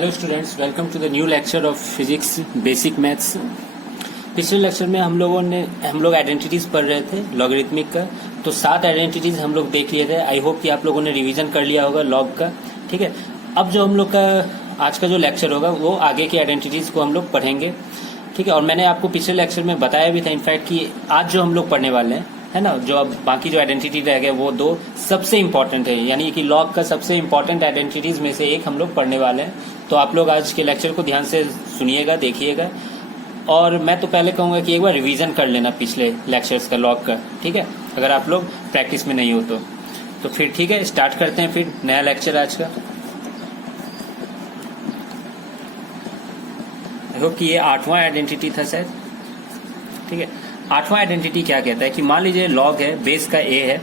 Hello students, welcome to the new lecture of physics basic maths. पिछले lecture में हम लोग आइडेंटिटीज पढ़ रहे थे लॉगरिथमिक का। तो 7 आइडेंटिटीज हम लोग देख लिए थे। आई होप कि आप लोगों ने रिवीजन कर लिया होगा लॉग का। ठीक है, अब जो हम लोग का आज का जो लेक्चर होगा वो आगे की आइडेंटिटीज को हम लोग पढ़ेंगे। ठीक है, और मैंने आपको पिछले लेक्चर में बताया भी था इनफैक्ट कि आज जो हम लोग पढ़ने वाले हैं, है ना, जो अब बाकी जो आइडेंटिटी रह गए वो 2 सबसे इंपॉर्टेंट है, यानी कि लॉग का सबसे इंपॉर्टेंट आइडेंटिटीज में से एक हम लोग पढ़ने वाले हैं। तो आप लोग आज के लेक्चर को ध्यान से सुनिएगा, देखिएगा। और मैं तो पहले कहूंगा कि एक बार रिवीजन कर लेना पिछले लेक्चर्स का लॉग का। ठीक है, अगर आप लोग प्रैक्टिस में नहीं हो तो फिर ठीक है, स्टार्ट करते हैं फिर नया लेक्चर आज का। आई होप कि ये 8वां आइडेंटिटी था शायद। ठीक है, 8वां आइडेंटिटी क्या कहता है कि मान लीजिए लॉग है, बेस का a है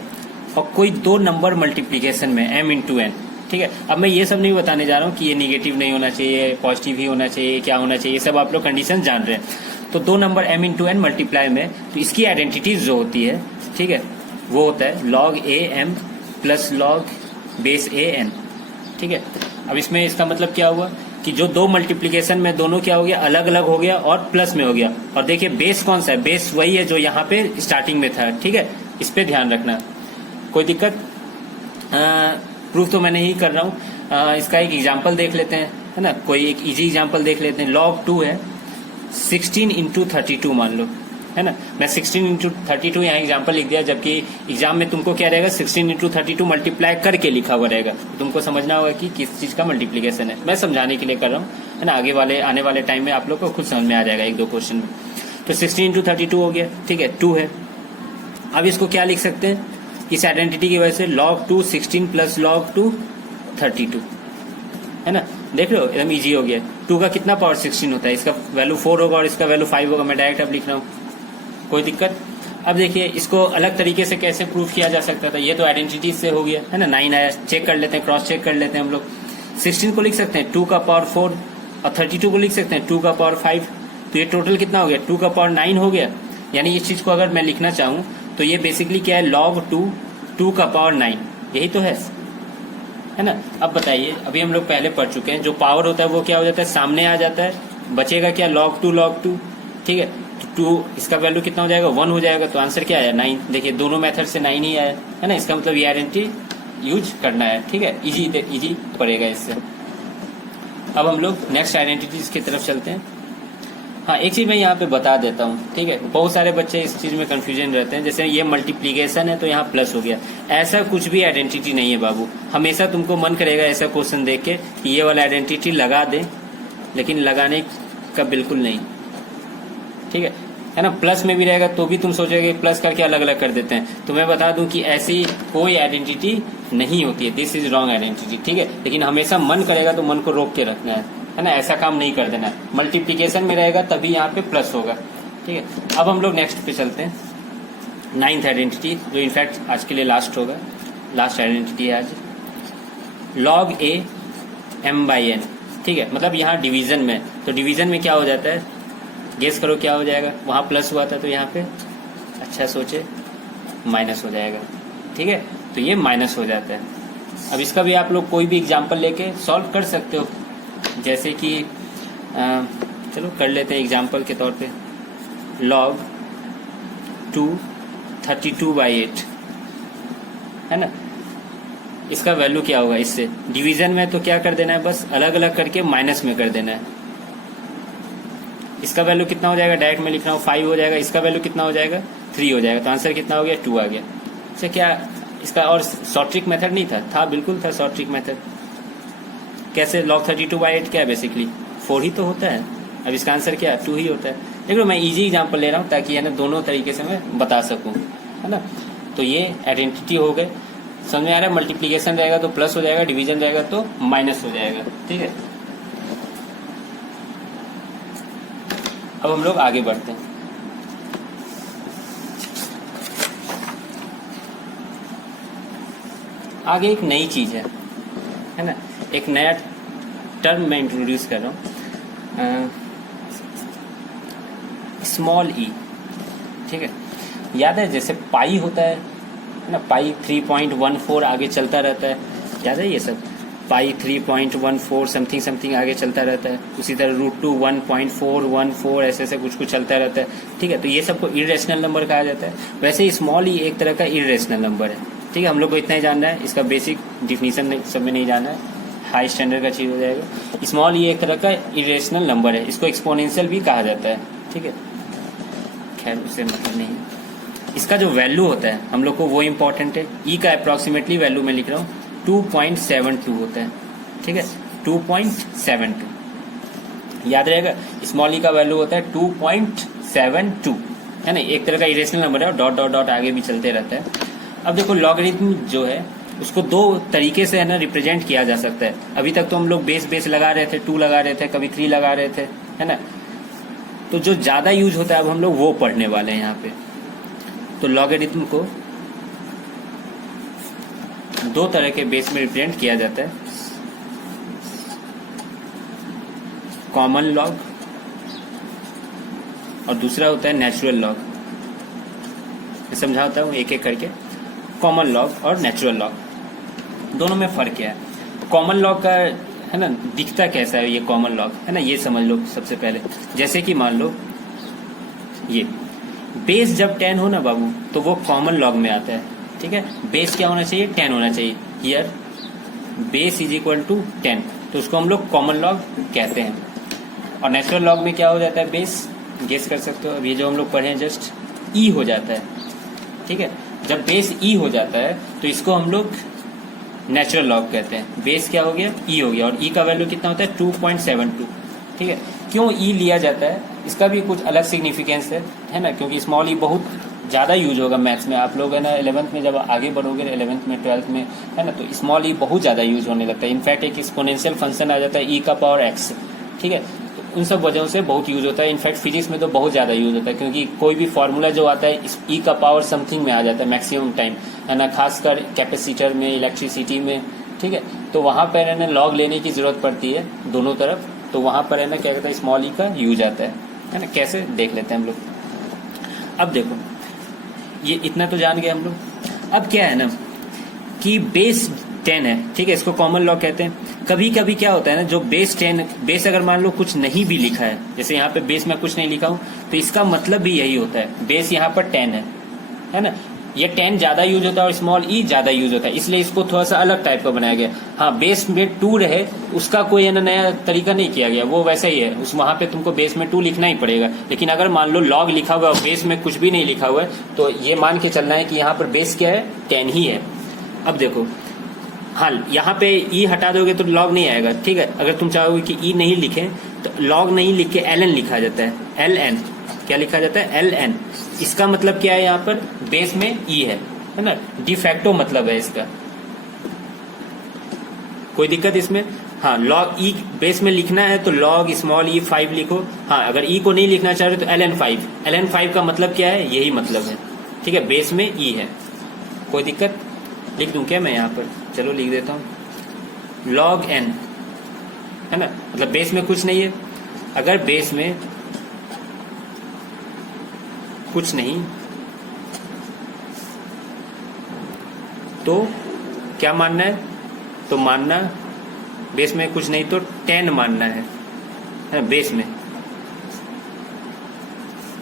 और कोई 2 नंबर मल्टीप्लीकेशन में m इंटू n। ठीक है, अब मैं ये सब नहीं बताने जा रहा हूँ कि ये निगेटिव नहीं होना चाहिए, पॉजिटिव ही होना चाहिए, क्या होना चाहिए, ये सब आप लोग कंडीशन जान रहे हैं। तो 2 number m into n multiply में, तो इसकी आइडेंटिटीज जो होती है, ठीक है, वो होता है log a m plus log base a n। ठीक है, अब इसमें इसका मतलब क्या हुआ कि जो 2 मल्टीप्लीकेशन में दोनों क्या हो गया, अलग अलग हो गया और प्लस में हो गया। और देखिए बेस कौन सा है, बेस वही है जो यहाँ पे स्टार्टिंग में था। ठीक है, इस पे ध्यान रखना, कोई दिक्कत। प्रूफ तो मैं नहीं कर रहा हूँ। इसका एक एग्जाम्पल देख लेते हैं, है ना, कोई एक इजी एग्जाम्पल देख लेते हैं। log 2 है 16 इंटू 32 मान लो, है ना। मैं 16 इंटू 32 यहाँ एग्जाम्पल लिख दिया, जबकि एग्जाम में तुमको क्या रहेगा, 16 इंटू 32 मल्टीप्लाई करके लिखा हुआ रहेगा। तो तुमको समझना होगा कि किस चीज का मल्टीप्लीकेशन है। मैं समझाने के लिए कर रहा हूँ, है ना। आने वाले टाइम में आप लोग को खुद समझ में आ जाएगा 1-2 क्वेश्चन में। तो 16 इंटू 32 हो गया, ठीक है, 2 है। अब इसको क्या लिख सकते हैं, इस आइडेंटिटी की वजह से log 2 16 प्लस log 2 32, है ना। देख लो एकदम इजी हो गया। 2 का कितना पावर 16 होता है, इसका वैल्यू 4 होगा और इसका वैल्यू 5 होगा। मैं डायरेक्ट अब लिख रहा हूँ, कोई दिक्कत। अब देखिए इसको अलग तरीके से कैसे प्रूफ किया जा सकता था। ये तो आइडेंटिटी से हो गया, है ना। 9 आया, चेक कर लेते हैं, क्रॉस चेक कर लेते हैं हम लोग। 16 को लिख सकते हैं 2 का पावर 4 और 32 को लिख सकते हैं 2 का पावर 5। तो ये टोटल कितना हो गया, 2 का पावर 9 हो गया। यानी इस चीज को अगर मैं लिखना चाहूँ तो ये बेसिकली क्या है, log 2 का पावर 9, यही तो है ना। अब बताइए, अभी हम लोग पहले पढ़ चुके हैं, जो पावर होता है वो क्या हो जाता है, सामने आ जाता है, बचेगा क्या, log 2। ठीक है, तो 2 इसका वैल्यू कितना हो जाएगा, 1 हो जाएगा। तो आंसर क्या आया, 9। देखिए दोनों मेथड से 9 ही आया, है ना। इसका मतलब ये आइडेंटिटी यूज करना है। ठीक है, इजी पड़ेगा इससे। अब हम लोग नेक्स्ट आइडेंटिटीज की तरफ चलते हैं। हाँ, एक चीज मैं यहाँ पे बता देता हूँ, ठीक है। बहुत सारे बच्चे इस चीज में कंफ्यूजन रहते हैं, जैसे ये मल्टीप्लीकेशन है तो यहाँ प्लस हो गया। ऐसा कुछ भी आइडेंटिटी नहीं है बाबू। हमेशा तुमको मन करेगा ऐसा क्वेश्चन देख के कि ये वाला आइडेंटिटी लगा दे, लेकिन लगाने का बिल्कुल नहीं। ठीक है ना। प्लस में भी रहेगा तो भी तुम सोचोगे प्लस करके अलग अलग कर देते हैं। तो मैं बता दूं कि ऐसी कोई आइडेंटिटी नहीं होती है, दिस इज रॉन्ग आइडेंटिटी। ठीक है, लेकिन हमेशा मन करेगा तो मन को रोक के रखना है ना, ऐसा काम नहीं कर देना है। मल्टीप्लीकेशन में रहेगा तभी यहाँ पे प्लस होगा। ठीक है, अब हम लोग नेक्स्ट पे चलते हैं, 9th आइडेंटिटी, जो इनफैक्ट आज के लिए लास्ट होगा, लास्ट आइडेंटिटी है आज। log a m/n। ठीक है, मतलब यहाँ डिवीजन में, तो डिवीजन में क्या हो जाता है, गेस करो क्या हो जाएगा। वहां प्लस हुआ था तो यहाँ पे अच्छा सोचे माइनस हो जाएगा। ठीक है, तो ये माइनस हो जाता है। अब इसका भी आप लोग कोई भी एग्जाम्पल लेके सॉल्व कर सकते हो, जैसे कि चलो कर लेते हैं एग्जाम्पल के तौर पे। log 2 32/8, है ना। इसका वैल्यू क्या होगा, इससे डिवीजन में तो क्या कर देना है, बस अलग अलग करके माइनस में कर देना है। इसका वैल्यू कितना हो जाएगा, डायरेक्ट में लिख रहा हूँ 5 हो जाएगा। इसका वैल्यू कितना हो जाएगा, 3 हो जाएगा। तो आंसर कितना हो गया, 2 आ गया। अच्छा, क्या इसका और शॉर्ट ट्रिक मेथड नहीं था बिल्कुल था शॉर्ट ट्रिक मेथड। कैसे, log 32/8 क्या है, बेसिकली 4 ही तो होता है। अब इसका आंसर क्या है, 2 ही होता है। देखो मैं इजी एग्जाम्पल ले रहा हूँ ताकि है ना दोनों तरीके से मैं बता सकूँ, है ना। तो ये आइडेंटिटी हो गए, समझ में आ रहा है। मल्टीप्लीकेशन रहेगा तो प्लस हो जाएगा, डिवीजन रहेगा तो माइनस हो जाएगा। ठीक है, अब हम लोग आगे बढ़ते हैं। आगे एक नई चीज है ना, एक नया टर्म मैं इंट्रोड्यूस कर रहा हूँ, स्मॉल ई। ठीक है, याद है जैसे पाई होता है ना, पाई 3.14 आगे चलता रहता है, याद है ये सब। पाई 3.14 समथिंग समथिंग आगे चलता रहता है। उसी तरह √2 1.414 ऐसे ऐसे कुछ कुछ चलता रहता है। ठीक है, तो ये सबको इरेशनल नंबर कहा जाता है। वैसे ही स्मॉल ई एक तरह का इरेशनल नंबर है। ठीक है, हम लोग को इतना ही जानना है, इसका बेसिक डिफिनीशन सब में नहीं जानना है, हाई स्टैंडर्ड का चीज हो जाएगा। स्मॉल ई एक तरह का इरेशनल नंबर है, इसको एक्सपोनेंशियल भी कहा जाता है। ठीक है, खैर उससे मतलब नहीं है। इसका जो वैल्यू होता है हम लोग को वो इम्पोर्टेंट है। ई का अप्रॉक्सीमेटली वैल्यू मैं लिख रहा हूँ 2.72 होता है। ठीक है, 2.72 याद रहेगा। स्मॉल ई का वैल्यू होता है 2.72, है ना, एक तरह का इरेशनल नंबर है और डॉट डॉट डॉट आगे भी चलते रहता है। अब देखो लॉगरिथम जो है उसको दो तरीके से है ना रिप्रेजेंट किया जा सकता है। अभी तक तो हम लोग बेस लगा रहे थे, 2 लगा रहे थे, कभी 3 लगा रहे थे, है ना। तो जो ज्यादा यूज होता है अब हम लोग वो पढ़ने वाले हैं यहाँ पे। तो लॉगरिथम को दो तरह के बेस में रिप्रेजेंट किया जाता है, कॉमन लॉग और दूसरा होता है नेचुरल लॉग। मैं समझाता हूँ एक एक करके। कॉमन लॉग और नेचुरल लॉग दोनों में फर्क क्या है। कॉमन लॉग का है ना दिखता कैसा है ये कॉमन लॉग, है ना, ये समझ लो सबसे पहले। जैसे कि मान लो ये बेस जब 10 हो ना बाबू तो वो कॉमन लॉग में आता है। ठीक है, बेस क्या होना चाहिए, 10 होना चाहिए। Here base is equal to 10, तो उसको हम लोग कॉमन लॉग कहते हैं। और नेचुरल लॉग में क्या हो जाता है, बेस गेस कर सकते हो। अब ये जो हम लोग पढ़े हैं जस्ट ई हो जाता है। ठीक है, जब बेस ई हो जाता है तो इसको हम लोग नेचुरल लॉग कहते हैं। बेस क्या हो गया, ई हो गया, और ई का वैल्यू कितना होता है 2.72। ठीक है, क्यों ई लिया जाता है इसका भी कुछ अलग सिग्निफिकेंस है ना, क्योंकि स्मॉल ई बहुत ज़्यादा यूज होगा मैथ्स में। आप लोग है ना 11th में जब आगे बढ़ोगे 11th में 12th में, है ना, तो स्मॉल ई बहुत ज़्यादा यूज होने लगता है। इनफैक्ट एक एक्सपोनेंशियल फंक्शन आ जाता है ई का पावर एक्स। ठीक है, तो उन सब वजहों से बहुत यूज होता है। इनफैक्ट फिजिक्स में तो बहुत ज़्यादा यूज होता है, क्योंकि कोई भी फॉर्मूला जो आता है ई का पावर समथिंग में आ जाता है मैक्सिमम टाइम, है ना, खासकर कैपेसिटर में, इलेक्ट्रिसिटी में। ठीक है, तो वहाँ पर है ना लॉग लेने की जरूरत पड़ती है दोनों तरफ, तो वहाँ पर है ना क्या कहता है स्मॉल ई का यूज आता है ना। कैसे देख लेते हैं हम लोग। अब देखो ये इतना तो जान गए हम लोग। अब क्या है ना कि बेस 10 है। ठीक है, इसको कॉमन लॉग कहते हैं। कभी कभी क्या होता है ना, जो बेस 10 बेस अगर मान लो कुछ नहीं भी लिखा है, जैसे यहाँ पे बेस में कुछ नहीं लिखा हूं, तो इसका मतलब भी यही होता है। बेस यहाँ पर 10 है ना, ये 10 ज्यादा यूज होता है और स्मॉल ई ज्यादा यूज होता है, इसलिए इसको थोड़ा सा अलग टाइप का बनाया गया। हाँ, बेस में 2 रहे उसका कोई नया तरीका नहीं किया गया, वो वैसा ही है। उस वहां पे तुमको बेस में 2 लिखना ही पड़ेगा। लेकिन अगर मान लो लॉग लिखा हुआ है और बेस में कुछ भी नहीं लिखा हुआ है, तो ये मान के चलना है कि यहाँ पर बेस क्या है, 10 ही है। अब देखो, हाँ यहाँ पे ई हटा दोगे तो लॉग नहीं आएगा। ठीक है, अगर तुम चाहोगे कि ई नहीं लिखे तो लॉग नहीं लिख के ln लिखा जाता है। ln क्या लिखा जाता है, ln। इसका मतलब क्या है, यहाँ पर बेस में ई है ना, डिफैक्टो मतलब है इसका। कोई दिक्कत इसमें? हाँ, लॉग ई बेस में लिखना है तो लॉग स्मॉल ई 5 लिखो। हाँ, अगर ई को नहीं लिखना चाह रहे तो ln5। ln5 का मतलब क्या है, यही मतलब है। ठीक है, बेस में ई है। कोई दिक्कत? लिख दूं क्या मैं यहाँ पर? चलो लिख देता हूँ, log n, है ना, मतलब बेस में कुछ नहीं है। अगर बेस में कुछ नहीं तो क्या मानना है, तो मानना बेस में कुछ नहीं तो 10 मानना है ना, बेस में।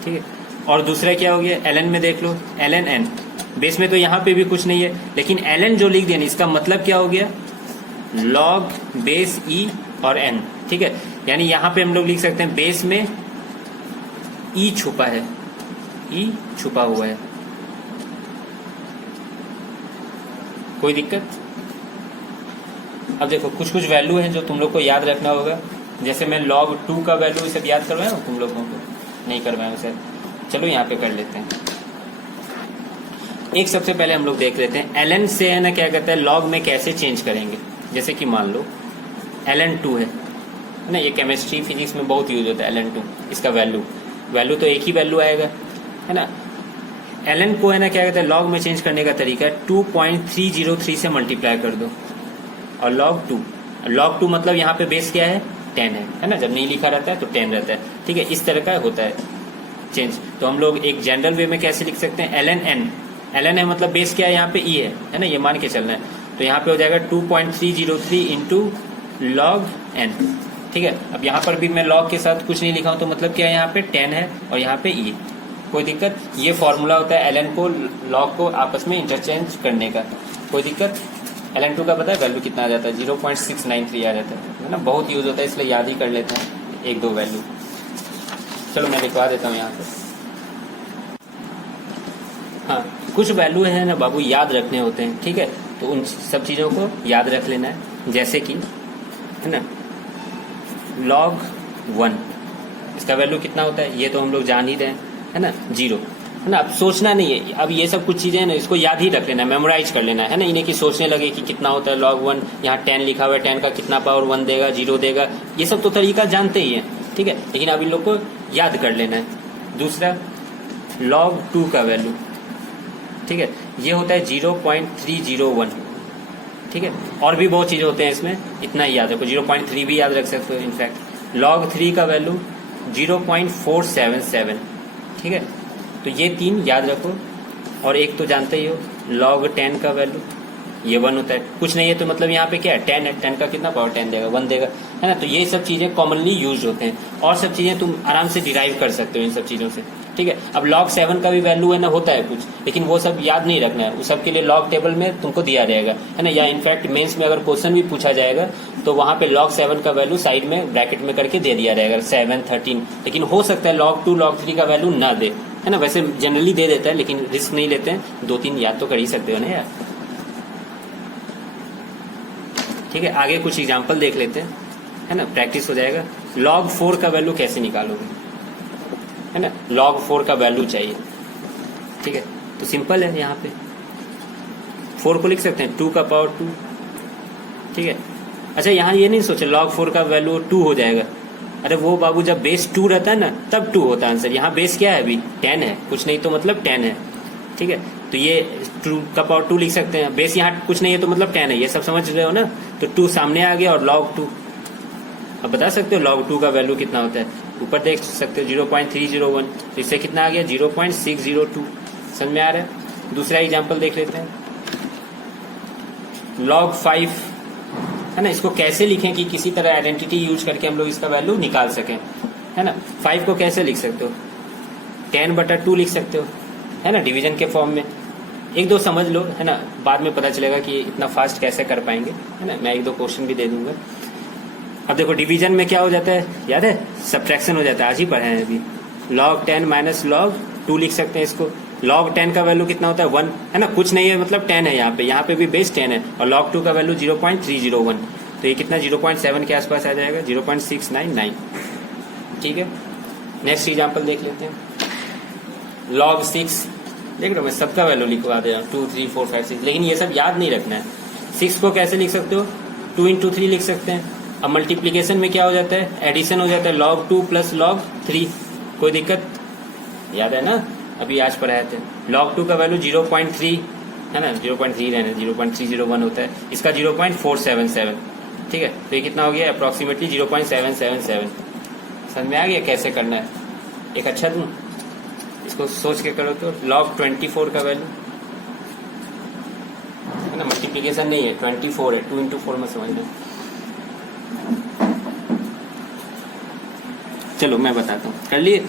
ठीक है, और दूसरा क्या हो गया, ln में देख लो, ln n। बेस में तो यहाँ पे भी कुछ नहीं है, लेकिन ln जो लिख दिया इसका मतलब क्या हो गया, log बेस e और n। ठीक है, यानी यहाँ पे हम लोग लिख सकते हैं बेस में e छुपा है, e छुपा हुआ है। कोई दिक्कत? अब देखो कुछ कुछ वैल्यू है जो तुम लोग को याद रखना होगा। जैसे मैं log 2 का वैल्यू सब याद करवाया हूँ तुम लोगों को, नहीं करवाया सर। चलो यहाँ पे कर लेते हैं। एक सबसे पहले हम लोग देख लेते हैं ln से है ना क्या कहता है log में कैसे चेंज करेंगे। जैसे कि मान लो ln2 है ना, ये केमिस्ट्री फिजिक्स में बहुत यूज होता है ln2। इसका वैल्यू तो एक ही वैल्यू आएगा, है ना। ln को है ना क्या कहता है log में चेंज करने का तरीका 2.303 से मल्टीप्लाई कर दो और log 2 मतलब यहाँ पे बेस क्या है, 10 है ना। जब नहीं लिखा रहता है तो 10 रहता है। ठीक है, इस तरह का होता है चेंज। तो हम लोग एक जनरल वे में कैसे लिख सकते हैं, ln n। ln है मतलब बेस क्या है, यहाँ पे e है ना, ये मान के चलना है। तो यहाँ पे हो जाएगा 2.303 इंटू लॉग एन। ठीक है, अब यहाँ पर भी मैं लॉग के साथ कुछ नहीं लिखा हूं, तो मतलब क्या है, यहाँ पे 10 है और यहाँ पे ई, कोई दिक्कत। ये फॉर्मूला होता है ln को लॉग को आपस में इंटरचेंज करने का, कोई दिक्कत। ln2 का पता है वैल्यू कितना आ जाता है, 0.693 आ जाता है ना, बहुत यूज होता है इसलिए याद ही कर लेते हैं एक दो वैल्यू। चलो मैं लिखवा देता हूँ यहाँ पे। हाँ, कुछ वैल्यू है ना बाबू याद रखने होते हैं, ठीक है, तो उन सब चीजों को याद रख लेना है। जैसे कि है ना log 1, इसका वैल्यू कितना होता है ये तो हम लोग जान ही रहे हैं, है ना 0, है ना। अब सोचना नहीं है, अब ये सब कुछ चीजें हैं ना, इसको याद ही रख लेना है, मेमोराइज कर लेना है ना, इन्हें कि सोचने लगे कि कितना होता है log 1, यहाँ 10 लिखा हुआ है, 10 का कितना पावर 1 देगा, 0 देगा, ये सब तो तरीका जानते ही है, ठीक है, लेकिन अब इन लोग को याद कर लेना है। दूसरा log 2 का वैल्यू, ठीक है, ये होता है 0.301, ठीक है, और भी बहुत चीजें होते हैं इसमें, इतना ही याद रखो, 0.3 भी याद रख सकते हो इनफैक्ट। log 3 का वैल्यू 0.477, ठीक है, तो ये 3 याद रखो। और एक तो जानते ही हो log 10 का वैल्यू, ये 1 होता है, कुछ नहीं है तो मतलब यहाँ पे क्या है 10 है, 10 का कितना पावर 10 देगा, 1 देगा, है ना। तो ये सब चीजें कॉमनली यूज होते हैं और सब चीजें तुम आराम से डिराइव कर सकते हो इन सब चीजों से, ठीक है। अब log 7 का भी वैल्यू है ना, होता है कुछ, लेकिन वो सब याद नहीं रखना है, उस सब के लिए log टेबल में तुमको दिया रहेगा, है ना, या इनफैक्ट मेंस में अगर क्वेश्चन भी पूछा जाएगा तो वहां पे log 7 का वैल्यू साइड में ब्रैकेट में करके दे दिया रहेगा 7, 13, लेकिन हो सकता है log 2, log 3 का वैल्यू ना दे, है ना, वैसे जनरली दे देता है लेकिन रिस्क नहीं लेते हैं, 2-3 याद तो कर ही सकते हो ना यार, ठीक है। आगे कुछ एग्जाम्पल देख लेते हैं, है ना, प्रैक्टिस हो जाएगा। log 4 का वैल्यू कैसे निकालोगे, है ना, log 4 का वैल्यू चाहिए, ठीक है, तो सिंपल है, यहाँ पे 4 को लिख सकते हैं 2 का पावर 2, ठीक है। अच्छा, यहाँ ये नहीं सोचे log 4 का वैल्यू 2 हो जाएगा, अरे वो बाबू जब बेस 2 रहता है ना तब 2 होता है आंसर, यहाँ बेस क्या है अभी 10 है, कुछ नहीं तो मतलब 10 है, ठीक है, तो ये 2 का पावर 2 लिख सकते हैं, बेस यहाँ कुछ नहीं है तो मतलब 10 है, ये सब समझ रहे हो ना, तो 2 सामने आ गया और log 2, अब बता सकते हो log 2 का वैल्यू कितना होता है, ऊपर देख सकते हो 0.301, तो इससे कितना आ गया 0.602, समझ में आ रहा है। दूसरा एग्जांपल देख लेते हैं, log 5, है ना, इसको कैसे लिखें कि किसी तरह आइडेंटिटी यूज करके हम लोग इसका वैल्यू निकाल सकें, है ना। 5 को कैसे लिख सकते हो, 10/2 लिख सकते हो, है ना, डिवीजन के फॉर्म में, एक दो समझ लो, है ना, बाद में पता चलेगा कि इतना फास्ट कैसे कर पाएंगे, है ना, मैं एक दो क्वेश्चन भी दे दूंगा। अब देखो डिवीजन में क्या हो जाता है, याद है, सब्ट्रैक्शन हो जाता है, आज ही पढ़े हैं अभी, log 10 माइनस log 2 लिख सकते हैं इसको। log 10 का वैल्यू कितना होता है 1, है ना, कुछ नहीं है मतलब 10 है, यहाँ पे भी बेस 10 है, और log 2 का वैल्यू 0.301, तो ये कितना 0.7 के आसपास आ जाएगा, 0.699, ठीक है। नेक्स्ट एग्जाम्पल देख लेते हैं, log 6, देख रहे हो मैं सबका वैल्यू लिखवा दे रहा हूँ, 2, 3, 4, 5, 6, लेकिन ये सब याद नहीं रखना है। 6 को कैसे लिख सकते हो, 2 into 3 लिख सकते हैं। अब मल्टीप्लीकेशन में क्या हो जाता है, एडिशन हो जाता है, log 2 प्लस log 3, कोई दिक्कत, याद है ना, अभी आज पढ़ाए थे। log 2 का वैल्यू 0.3, है ना, 0.3 रहना, 0.301 होता है, इसका 0.477, ठीक है, तो ये कितना हो गया अप्रोक्सीमेटली 0.777, समझ में आ गया कैसे करना है। एक अच्छा दूं, इसको सोच के करो तो log 24 का वैल्यू, है ना, मल्टीप्लीकेशन नहीं है, 24 है, 2 into 4 में समझना। चलो मैं बताता हूँ, कर लिए।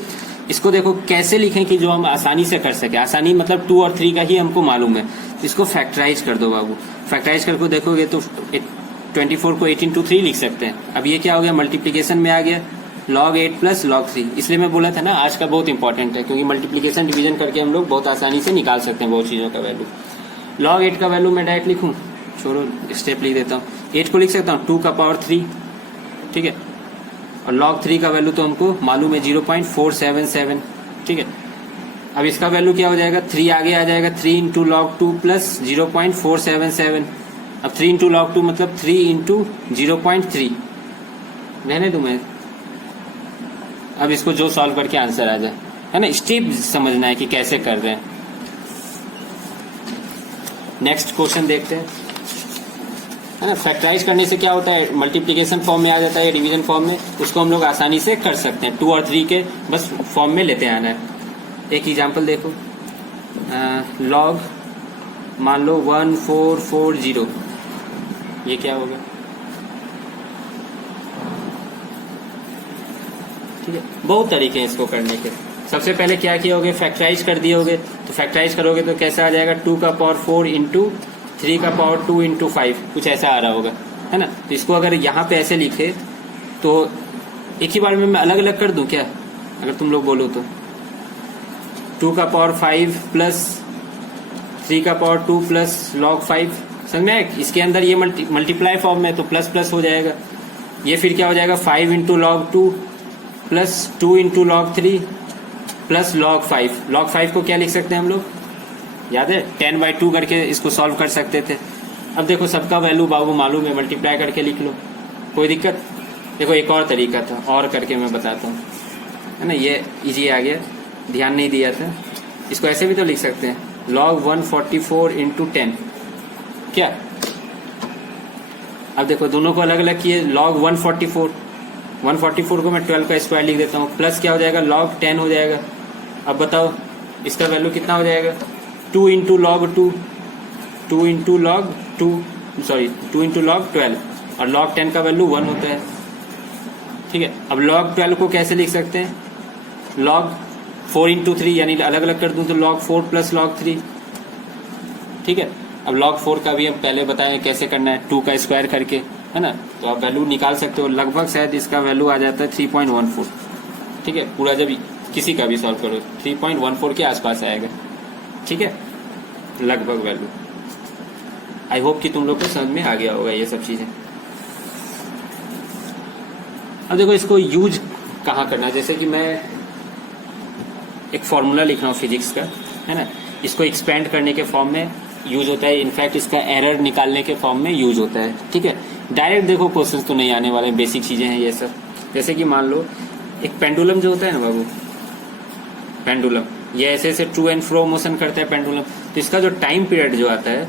इसको देखो कैसे लिखें कि जो हम आसानी से कर सके, आसानी मतलब 2 और 3 का ही हमको मालूम है, इसको फैक्टराइज कर दो बाबू। फैक्टराइज करके देखोगे तो 24 को 8 into 3 लिख सकते हैं। अब ये क्या हो गया, मल्टीप्लीकेशन में आ गया log 8 प्लस log 3, इसलिए मैं बोला था ना आज का बहुत इंपॉर्टेंट है, क्योंकि मल्टीप्लीकेशन डिवीजन करके हम लोग बहुत आसानी से निकाल सकते हैं बहुत चीजों का वैल्यू। log 8 का वैल्यू मैं डायरेक्ट लिखूं, छोड़ो स्टेप लिख देता हूँ, 8 को लिख सकता हूँ 2 का पावर 3, ठीक है, और log 3 का वैल्यू तो हमको मालूम है 0.477, ठीक है। अब इसका वैल्यू क्या हो जाएगा, 3 आगे आ जाएगा, 3 into log 2 प्लस 0.477, अब 3 into log 2 मतलब 3 into 0.3, रहने दूं मैं, अब इसको जो सॉल्व करके आंसर आ जाए, है ना, स्टेप समझना है कि कैसे कर रहे हैं। नेक्स्ट क्वेश्चन देखते हैं, है ना, फैक्टराइज करने से क्या होता है, मल्टीप्लीकेशन फॉर्म में आ जाता है, डिवीजन फॉर्म में, उसको हम लोग आसानी से कर सकते हैं, 2 और 3 के बस फॉर्म में लेते आना है। एक एग्जांपल देखो, log मान लो 1440, ये क्या होगा, ठीक है। बहुत तरीके हैं इसको करने के। सबसे पहले क्या किए होगे, फैक्टराइज कर दिए होगे, तो फैक्टराइज करोगे तो कैसा आ जाएगा, 2 का पावर 4 इंटू 3 का पावर 2 इंटू 5, कुछ ऐसा आ रहा होगा, है ना। तो इसको अगर यहाँ पे ऐसे लिखे तो एक ही बार में मैं अलग अलग कर दूं क्या, अगर तुम लोग बोलो तो 2 का पावर 5 प्लस 3 का पावर 2 प्लस log 5, समझ में। इसके अंदर ये मल्टीप्लाई फॉर्म में तो प्लस प्लस हो जाएगा, ये फिर क्या हो जाएगा 5 into log 2 plus 2 into log 3 plus log 5। log 5 को क्या लिख सकते हैं हम लोग, याद है 10/2 करके इसको सॉल्व कर सकते थे। अब देखो सबका वैल्यू बाबू मालूम है, मल्टीप्लाई करके लिख लो, कोई दिक्कत। देखो एक और तरीका था, और करके मैं बताता हूँ, है ना, ये इजी आ गया, ध्यान नहीं दिया था। इसको ऐसे भी तो लिख सकते हैं, log 144 इंटू 10, क्या। अब देखो दोनों को अलग अलग किए, log 144 को मैं 12 का स्क्वायर लिख देता हूँ, प्लस क्या हो जाएगा log 10 हो जाएगा। अब बताओ इसका वैल्यू कितना हो जाएगा, 2 इंटू log 2, 2 इंटू log 12, और log 10 का वैल्यू 1 होता है, ठीक है। अब log 12 को कैसे लिख सकते हैं, log 4 इंटू 3, यानी अलग अलग कर दूं तो log 4 प्लस log 3, ठीक है। अब log 4 का भी हम पहले बताएं कैसे करना है, 2 का स्क्वायर करके, है ना। तो आप वैल्यू निकाल सकते हो, लगभग शायद इसका वैल्यू आ जाता है 3.14, ठीक है। पूरा जब किसी का भी सॉल्व करो 3.14 के आसपास आएगा, ठीक है, लगभग वैल्यू। आई होप कि तुम लोग को समझ में आ गया होगा ये सब चीजें। अब देखो इसको यूज कहाँ करना है, जैसे कि मैं एक फॉर्मूला लिख रहा हूँ फिजिक्स का, है ना, इसको एक्सपेंड करने के फॉर्म में यूज होता है, इनफैक्ट इसका एरर निकालने के फॉर्म में यूज होता है, ठीक है। डायरेक्ट देखो क्वेश्चंस तो नहीं आने वाले, बेसिक चीजें हैं ये सब। जैसे कि मान लो एक पेंडुलम जो होता है ना बाबू, पेंडुलम ये ऐसे ऐसे टू एंड फ्रो मोशन करता है पेंडुलम, तो इसका जो टाइम पीरियड जो आता है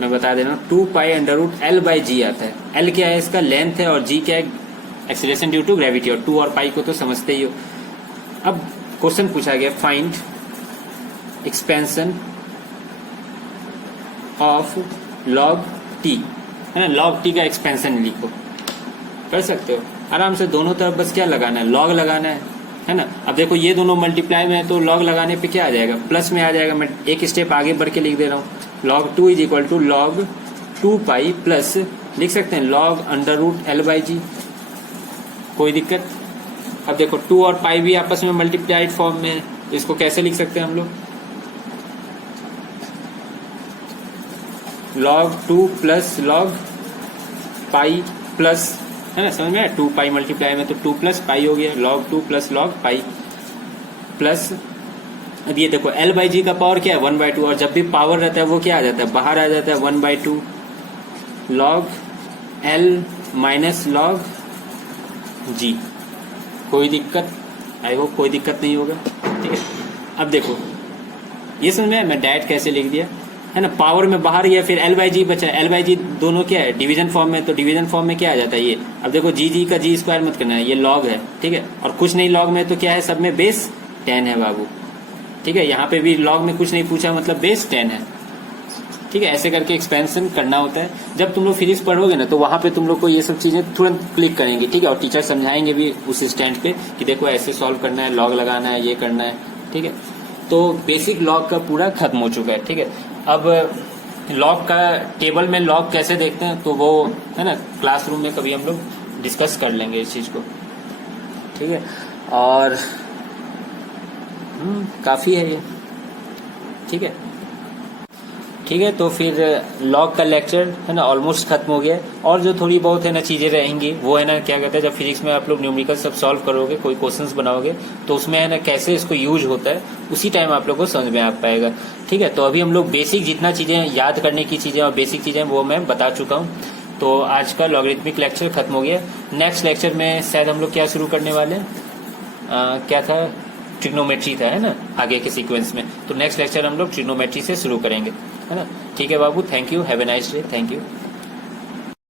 मैं बता दे रहा हूँ, 2π√L/g आता है। L क्या है, इसका लेंथ है, और g क्या है, एक्सीलरेशन ड्यू टू ग्रेविटी, और 2 और पाई को तो समझते ही हो। अब क्वेश्चन पूछा गया, find expansion of log t, है ना, log t का एक्सपेंशन लिखो, कर सकते हो आराम से। दोनों तरफ बस क्या लगाना है, log लगाना है ना। अब देखो ये दोनों मल्टीप्लाई में है तो log लगाने पे क्या आ जाएगा, प्लस में आ जाएगा। मैं एक स्टेप आगे बढ़ के लिख दे रहा हूँ, log 2 is equal to log 2π plus लिख सकते हैं log √L/g, कोई दिक्कत। अब देखो 2 और पाई भी आपस में मल्टीप्लाइड फॉर्म में है, तो इसको कैसे लिख सकते हैं हम लोग, log 2 plus log pi plus, है ना, समझ में, 2π मल्टीप्लाई में तो 2 प्लस पाई हो गया, log 2 plus log pi plus. अब ये देखो L/g का पावर क्या है 1/2, और जब भी पावर रहता है वो क्या आ जाता है, बाहर आ जाता है, 1/2 log L minus log g, कोई दिक्कत, आई होप कोई दिक्कत नहीं होगा, ठीक है। अब देखो ये समझ में, मैं डायरेक्ट कैसे लिख दिया, है ना, पावर में बाहर गया, फिर L/g बचा, L/g दोनों क्या है, डिवीजन फॉर्म में, तो डिवीजन फॉर्म में क्या आ जाता है ये। अब देखो g का g स्क्वायर मत करना है, ये log है, ठीक है, और कुछ नहीं log में तो क्या है, सब में बेस 10 है बाबू, ठीक है। यहाँ पे भी log में कुछ नहीं पूछा, मतलब बेस 10 है, ठीक है। ऐसे करके एक्सपेंशन करना होता है। जब तुम लोग फिजिक्स पढ़ोगे ना तो वहां पे तुम लोग को ये सब चीजें तुरंत क्लिक करेंगे, ठीक है, और टीचर समझाएंगे भी उस स्टैंड पे कि देखो ऐसे सॉल्व करना है, log लगाना है, ये करना है, ठीक है। तो बेसिक log का पूरा खत्म हो चुका है, ठीक है। अब log का टेबल में log कैसे देखते हैं तो वो, है ना, क्लासरूम में कभी हम लोग डिस्कस कर लेंगे इस चीज को, ठीक है। और काफी है ये, ठीक है, ठीक है। तो फिर log का लेक्चर, है ना, ऑलमोस्ट खत्म हो गया, और जो थोड़ी बहुत है ना चीजें रहेंगी वो, है ना, क्या कहते हैं, जब फिजिक्स में आप लोग न्यूमेरिकल सब सॉल्व करोगे, कोई क्वेश्चंस बनाओगे तो उसमें, है ना, कैसे इसको यूज होता है उसी टाइम आप लोग को समझ में आ पाएगा, ठीक है। तो अभी हम लोग बेसिक जितना चीजें याद करने की चीजें और बेसिक चीजें वो मैं बता चुका हूँ। तो आज का लॉगरिथमिक लेक्चर खत्म हो गया। नेक्स्ट लेक्चर में शायद हम लोग क्या शुरू करने वाले हैं, क्या था, ट्रिग्नोमेट्री था, है ना, आगे के सीक्वेंस में। तो नेक्स्ट लेक्चर हम लोग ट्रिग्नोमेट्री से शुरू करेंगे, है ना। ठीक है बाबू, thank you, have a nice day, thank you.